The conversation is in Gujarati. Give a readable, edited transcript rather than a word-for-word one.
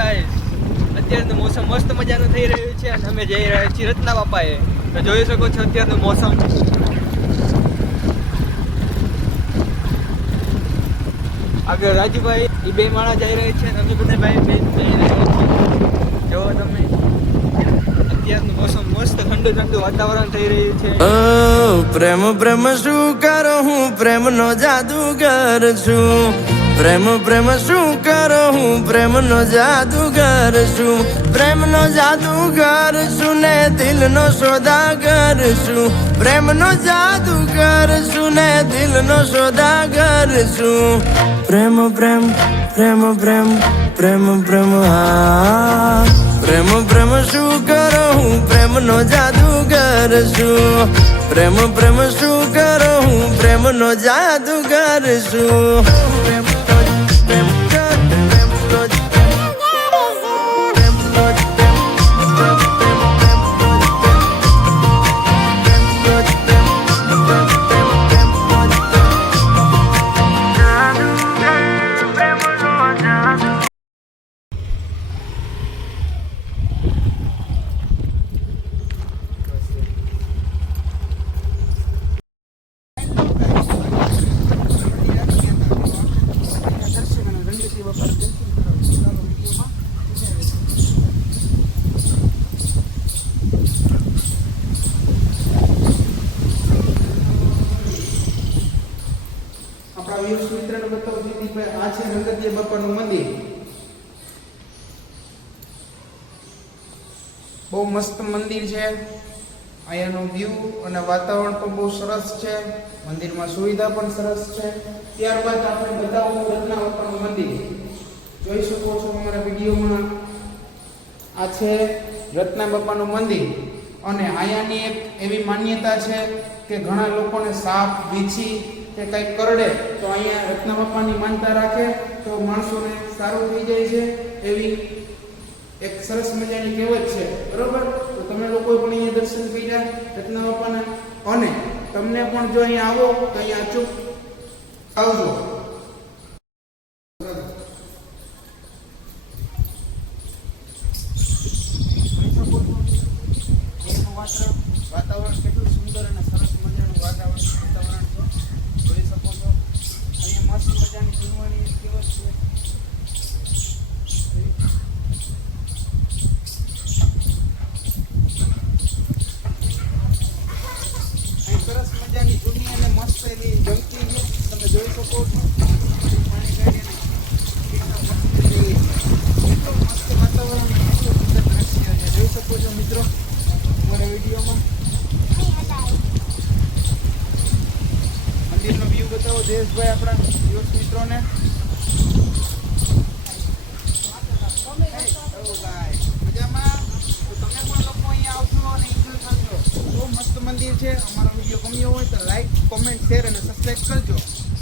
ગાઈસ અત્યારનું મોસમ મસ્ત મજાનું થઈ રહ્યું છે અને અમે જઈ રહ્યા છીએ રત્ના બાપાએ. તો જોઈ શકો છો અત્યારનું મોસમ. આગળ રાજુભાઈ એ બે માણસ જઈ રહ્યા છે અને અમે બધા ભાઈ બે જઈ રહ્યા છીએ. જો તમે અત્યારનું મોસમ મસ્ત ઠંડુ ઠંડુ વાતાવરણ થઈ રહ્યું છે. પ્રેમ પ્રેમ શું કરો હું પ્રેમનો જાદુગર છું. પ્રેમ પ્રેમ શું કરો હું પ્રેમનો જાદુગર છું. પ્રેમનો જાદુગર છું ને દિલનો સોદાગર છું. પ્રેમનો જાદુગર છું ને દિલનો સોદાગર છું. પ્રેમ પ્રેમ પ્રેમ પ્રેમ પ્રેમ પ્રેમ હા. પ્રેમ પ્રેમ શું કરો હું પ્રેમનો જાદુગર છું. પ્રેમ પ્રેમ શું કરો હું પ્રેમનો જાદુગર છું. મિત્રને બતાવું જીતીભાઈ, આ છે રંગતિયા બાપાનું મંદિર. બહુ મસ્ત મંદિર છે. અહીંયાનો વ્યૂ અને વાતાવરણ પણ બહુ સરસ છે. મંદિરમાં સુવિધા પણ સરસ છે. ત્યારબાદ આપણે બતાવવું રત્ના બાપાનું મંદિર. જોઈ શકો છો અમારા વિડીયોમાં. આ છે રત્ના બાપાનું મંદિર અને અહીંયાની એક એવી માન્યતા છે કે ઘણા લોકોને સાપ વીછી કે કંઈક કરડે તો અહીંયા રત્ના બાપાની માનતા રાખે તો માણસોને સારું થઈ જાય છે. એવી એક સરસ મજાની કહેવત છે, બરોબર? તો તમે લોકો પણ અહીંયા દર્શન કર્યા રત્ના બાપાના, અને તમને પણ જો અહીંયા આવો તો અહીંયા અચૂક આવજો. વાતાવરણ કેટલું સુંદર અને સરસ મજાનું વાતાવરણ છે. જોઈ શકો છો અહીંયા મસ્ત મજાની જમવાની કહેવત છે. અહીં સરસ મજાની જૂની અને મસ્ત એવી જંગલી તમે જોઈ શકો છો. પાણી કાઢીને કેટલું મસ્ત વાતાવરણ, કેટલું સુંદર દ્રશ્ય છે. જોઈ શકો છો મિત્રો અમારા વિડીયોમાં. મંદિરનો વ્યૂ બતાવો દેશભાઈ આપણા યુવક મિત્રોને. મજામાં? તો તમે પણ લોકો અહીંયા આવજો અને એન્જોય કરજો. બહુ મસ્ત મંદિર છે. અમારો વિડીયો ગમ્યો હોય તો લાઈક, કોમેન્ટ, શેર અને સબસ્ક્રાઈબ કરજો.